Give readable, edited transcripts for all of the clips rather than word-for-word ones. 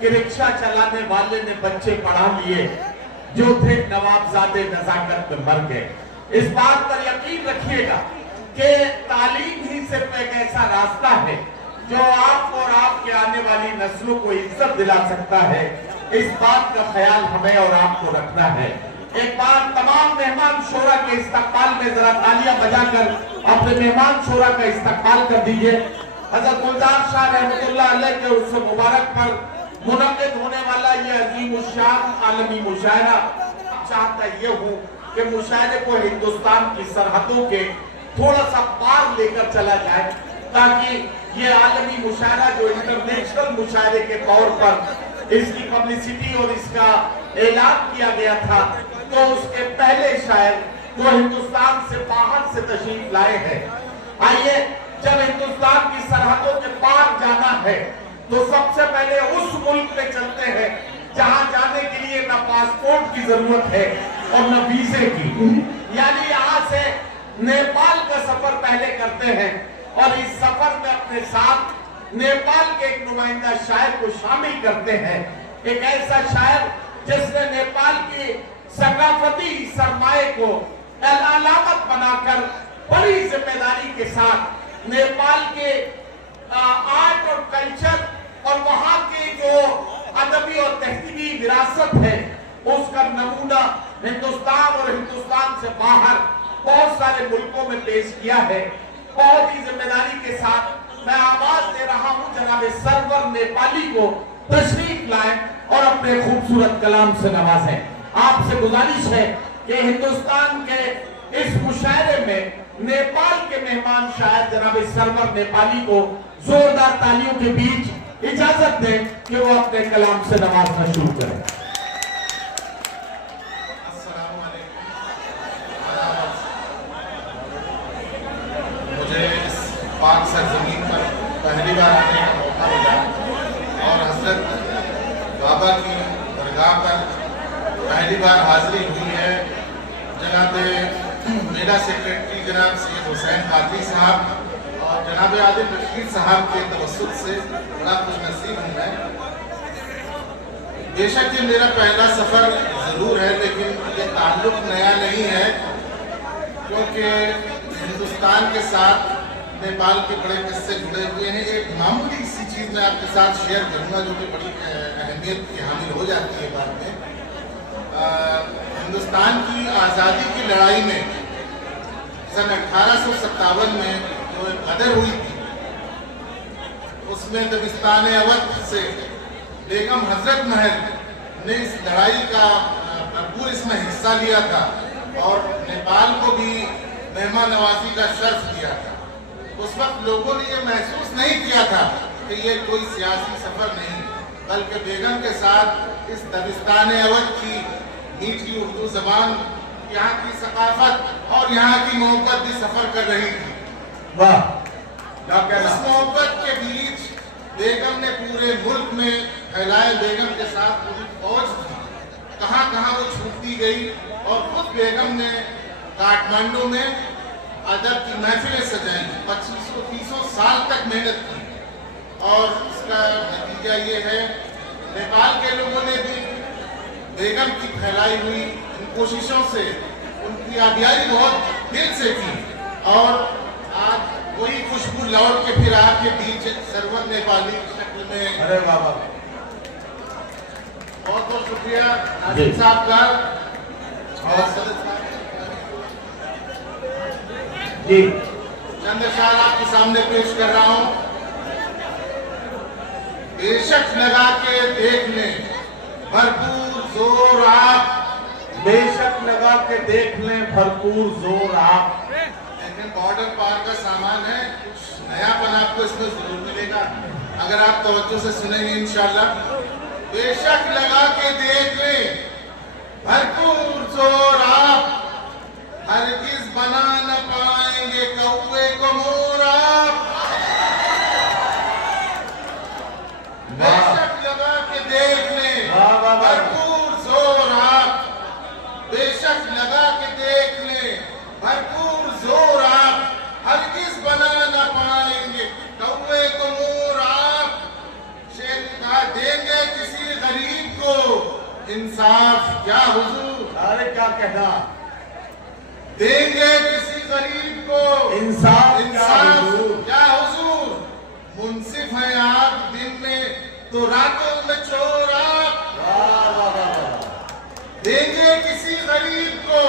कि रिक्शा चलाने वाले ने बच्चे पढ़ा लिए, जो थे नवाबजादे नजाकत में मर गए। इस बात पर यकीन रखिएगा कि तालीम ही सिर्फ एक ऐसा रास्ता है जो आपको और आपके आने वाली नस्लों को इज्जत दिला सकता है। इस बात का ख्याल हमें और आपको रखना है। एक बार तमाम मेहमान शोरा के इस्तकबाल में जरा तालियां बजाकर अपने मेहमान शोरा का इस्तकबाल कर दीजिए। हजरत गुलजार शाह रहमतुल्लाह अलैह के उर्स मुबारक पर मुनक़िद होने वाला ये अजीम शान आलमी मुशायरा, चाहता ये हूँ कि मुशायरे को हिंदुस्तान की सरहदों के थोड़ा सा पार लेकर चला जाए, ताकि ये आलमी मुशायरा जो इंटरनेशनल मुशायरे के तौर पर इसकी पब्लिसिटी और इसका ऐलान किया गया था, तो उसके पहले शायर जो हिंदुस्तान से बाहर से तशरीफ लाए हैं। आइए, जब हिंदुस्तान की सरहदों के पार जाना है तो सबसे पहले उस मुल्क में चलते हैं जहां जाने के लिए न पासपोर्ट की जरूरत है और न वीजे की। यानी यहाँ से नेपाल का सफर पहले करते हैं और इस सफर में अपने साथ नेपाल के एक नुमाइंदा शायर को शामिल करते हैं। एक ऐसा शायर जिसने नेपाल की सकाफती सरमाए को अलामत बनाकर बड़ी जिम्मेदारी के साथ नेपाल के आर्ट और कल्चर और वहां के जो अदबी और तहजीबी विरासत है उसका नमूना हिंदुस्तान और हिंदुस्तान से बाहर बहुत सारे मुल्कों में पेश किया है। बहुत ही जिम्मेदारी के साथ मैं आवाज दे रहा हूं जनाब सरवर नेपाली को तशरीफ लाएं और अपने खूबसूरत कलाम से नवाजें। आपसे गुजारिश है कि हिंदुस्तान के इस मुशायरे में नेपाल के मेहमान शायर जनाब सरवर नेपाली को जोरदार तालियों के बीच इजाजत दें कि वो अपने कलाम से नवाजना शुरू करें। मुझे इस पाक सरजमीन पर पहली बार आने का मौका मिला और हजरत बाबा की दरगाह पर पहली बार हाजिरी हुई है। जनाब मेरा सेक्रेटरी जनाब सैयद हुसैन कादरी साहब और जनाब आदिल रशीद साहब के तवस्सुत से बड़ा खुशनसीब हूँ मैं। बेशक ये मेरा पहला सफ़र ज़रूर है, लेकिन ये ताल्लुक नया नहीं है, क्योंकि हिंदुस्तान के साथ नेपाल के बड़े किस्से जुड़े हुए हैं। एक मामूली सी चीज़ मैं आपके साथ शेयर करूँगा जो कि बड़ी अहमियत की हामिल हो जाती है बाद में। हिंदुस्तान की आज़ादी की लड़ाई में सन 1857 में जो गदर हुई थी, उसमें दबिस्तान अवध से बेगम हजरत महल ने इस लड़ाई का भरपूर इसमें हिस्सा लिया था और नेपाल को भी मेहमान नवाजी का शर्फ दिया था। उस वक्त लोगों ने ये महसूस नहीं किया था कि ये कोई सियासी सफर नहीं, बल्कि बेगम के साथ इस दबिस्तान अवध की मीठी उर्दू जबान, यहाँ की सकाफत और यहाँ की मोहब्बत भी सफर कर रही थी। वाह! इस मोहब्बत के बीच बेगम ने पूरे मुल्क में फैलाए बेगम के साथ पूरी फौज थी, कहाँ कहाँ वो छूटती गई और खुद बेगम ने काठमांडू में अदब की महफिलें सजाई, 2500-30 साल तक मेहनत की और इसका नतीजा ये है नेपाल के लोगों ने भी बेगम की फैलाई हुई इन कोशिशों से उनकी आबियाई बहुत दिल से की और आज वही खुशबू लौट के फिर आपके बीच सरवर नेपाली की शक्ल में। अरे बाबा, बहुत बहुत शुक्रिया नाजिम साहब का और जी चंद अशार आपके सामने पेश कर रहा हूँ। बेशक लगा के देख लें भरपूर जोर आप, बेशक लगा के देख लें भरपूर जोर आप। लेकिन बॉर्डर पार का सामान है, कुछ नयापन आपको इसमें जरूर मिलेगा अगर आप तवज्जो से सुनेंगे इंशाल्लाह। बेशक लगा के देख लें भरपूर जोर आप, हरगिज बना न पाएंगे कौवे को मोर आप। बेशक लगा के देख लें भरपूर जोर आप, बेशक लगा के देख लें भरपूर जोर आप, हरगिज बना न पाएंगे कौवे को मोर आप। शेर का देंगे किसी इंसाफ क्या हुजूर, अरे क्या कहना, देंगे किसी गरीब को इंसाफ इंसाफ क्या हुजूर, मुंसिफ है आप दिन में तो रातों में चोर आप। वाह वाह वाह, देंगे किसी गरीब को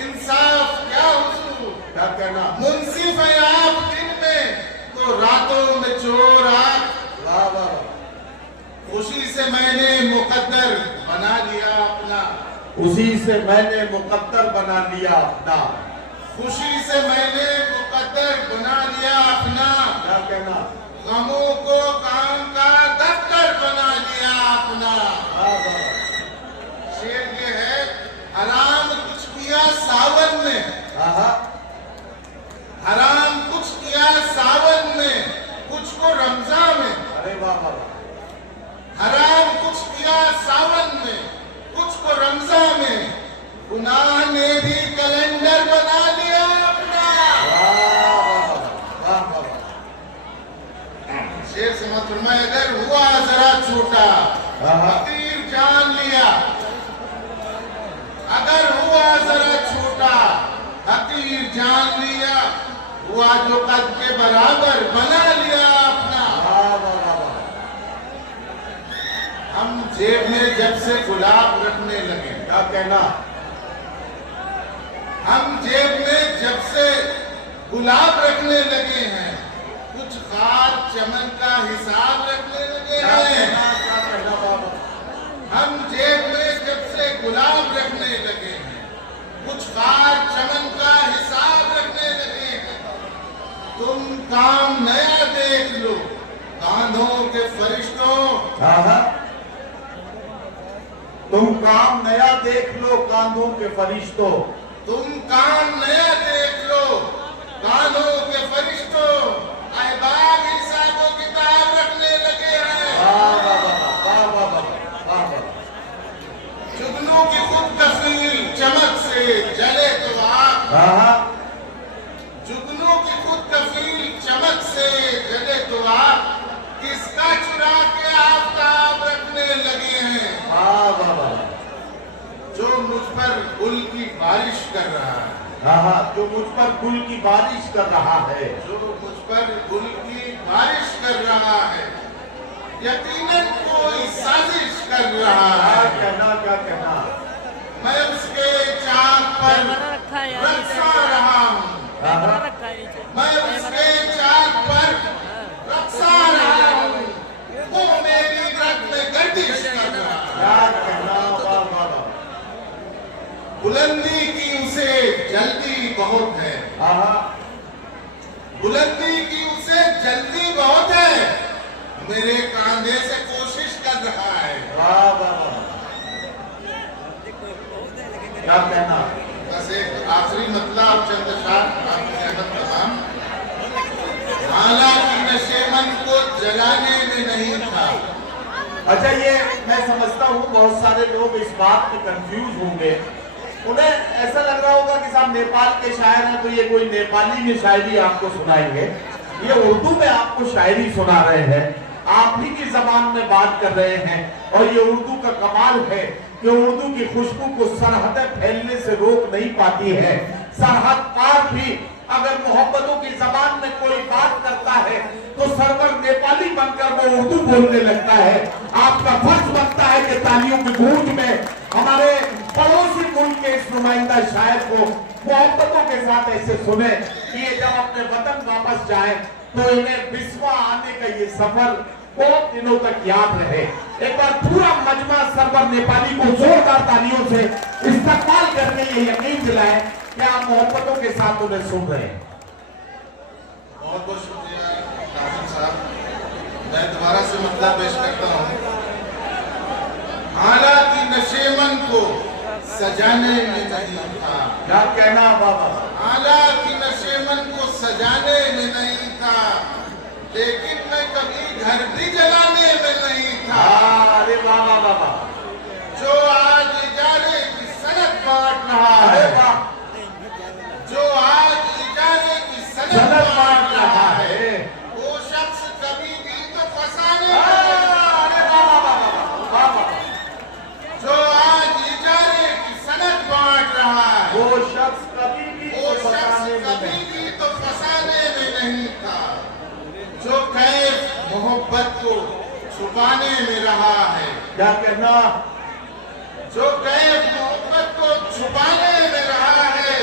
इंसाफ क्या हुजूर, क्या कहना, मुंसिफ है आप दिन में तो रातों में चोर आप। वाह वाह, खुशी से मैंने मुकद्दर बना लिया अपना, उसी से मैंने मुकद्दर बना लिया अपना, खुशी से मैंने मुकद्दर बना लिया अपना, क्या कहना, गमों को काम का दफ्तर बना लिया अपना। वाह वाह, शेर ये है, हराम कुछ किया सावन में, आहा, हराम कुछ किया सावन में, कुछ को रमजान में। अरे वाह वाह, हराम कुछ किया सावन में, कुछ को रमजान में, गुनाह ने भी कैलेंडर बना लिया अपना। वाह वाह, शेर से मत फरमाए, अगर हुआ जरा छोटा हकीर जान लिया, अगर हुआ जरा छोटा हकीर जान लिया, हुआ जो कद के बराबर बना लिया अपना। वाह वाह वाह, हम जेब में जब से गुलाब रखने लगे, क्या कहना, हम जेब में जब से गुलाब रखने लगे हैं, कुछ खार चमन का हिसाब रखने लगे क्या हैं। कहना, क्या कहना, बाबा, हम जेब में जब से गुलाब रखने लगे हैं, कुछ खार चमन का हिसाब रखने लगे हैं। तुम काम नया देख लो कांधों के फरिश्तों, आहा, तुम काम नया देख लो कांधों के फरिश्तों, तुम काम नया देख लो कानों के फरिश्तों, अहबाब हिसाबो किताब रखने लगे हैं। वाह वाह वाह वाह वाह वाह वाह, जुगनू की खुद कफील चमक से जले तो आप, आहा, जुगनू की खुद कफील चमक से जले तो आप, किसका चुरा के आफ्ताब रखने लगे हैं। वाह वाह वाह, जो मुझ पर गुल की बारिश कर रहा है, आहा, जो मुझ पर गुल की बारिश कर रहा है, जो मुझ पर गुल की बारिश कर रहा है, यकीनन कोई साजिश कर रहा क्या है। कहना, क्या कहना, मैं उसके चाक पर रखा रहा हूँ, आहा, मैं उसके चाक पर रखा रहा हूँ, वो मेरी रग में गर्दिश कर रहा है। क्या कहना, वाह वाह वाह, बुलंदी की उसे जल्दी बहुत है, आहा, बुलंदी की उसे जल्दी बहुत है, मेरे कांधे से कोशिश कर रहा है। वाह वाह वाह, क्या कहना, बस एक आखिरी मतलब चंद शाह आपकी अहमद तमाम, हालांकि नशेमन को जलाने में नहीं था। अच्छा, ये मैं समझता हूँ बहुत सारे लोग इस बात में कंफ्यूज होंगे, उन्हें ऐसा लग रहा होगा कि साहब नेपाल के शायर हैं तो ये कोई नेपाली में शायरी आपको सुनाएंगे, ये उर्दू में आपको शायरी सुना रहे हैं, आप ही की जबान में बात कर रहे हैं। और ये उर्दू का कमाल है कि उर्दू की खुशबू को सरहदें फैलने से रोक नहीं पाती है, सरहद पार भी अगर मोहब्बतों की जबान में कोई बात करता है तो सरवर नेपाली बनकर वो उर्दू बोलने लगता है। आपका फर्ज बनता है कि तालियों की गूंज में हमारे पड़ोसी मुल्क के इस नुमाइंदा शायर को मोहब्बतों के साथ ऐसे सुने कि ये जब अपने वतन वापस जाए तो इन्हें बिस्वा आने का ये सफर बहुत दिनों तक याद रहे। एक बार पूरा मजमा सरवर नेपाली को जोरदार तालियों से इस्तकबाल करके ये यकीन दिलाए कि आप मोहब्बतों के साथ उन्हें सुन रहे हैं। बहुत बहुत शुक्रिया कासिम साहब। मैं दोबारा से मतलब पेश करता हूँ। हालांकि नशेमन को सजाने में नहीं था, क्या कहना बाबा, हालांकि नशेमन को सजाने में नहीं था, लेकिन मैं कभी घर भी जलाने में नहीं था। अरे बाबा बाबा, जो आज इजारे की सनद बांट रहा अरे है, वाह, जो आज इजारे की सनद सनद बांट रहा है, है। वो शख्स कभी भी तो फंसाने अरे बाबा बाबा बाबा, जो मोहब्बत को छुपाने में रहा है। क्या कहना? जो कैफ मोहब्बत को छुपाने में रहा है,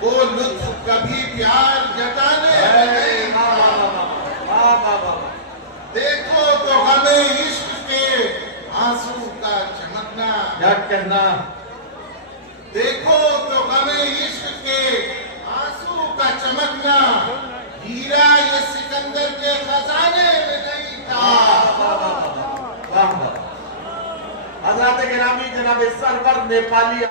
वो लुत्फ कभी प्यार जताने में नहीं था। देखो तो हमें इश्क के आंसू का चमकना। क्या कहना? देखो तो हमें इश्क के आंसू का चमकना। हीरा ये सिकंदर के खजाने में नहीं था। हज़रत गिरामी जनाब सरवर नेपाली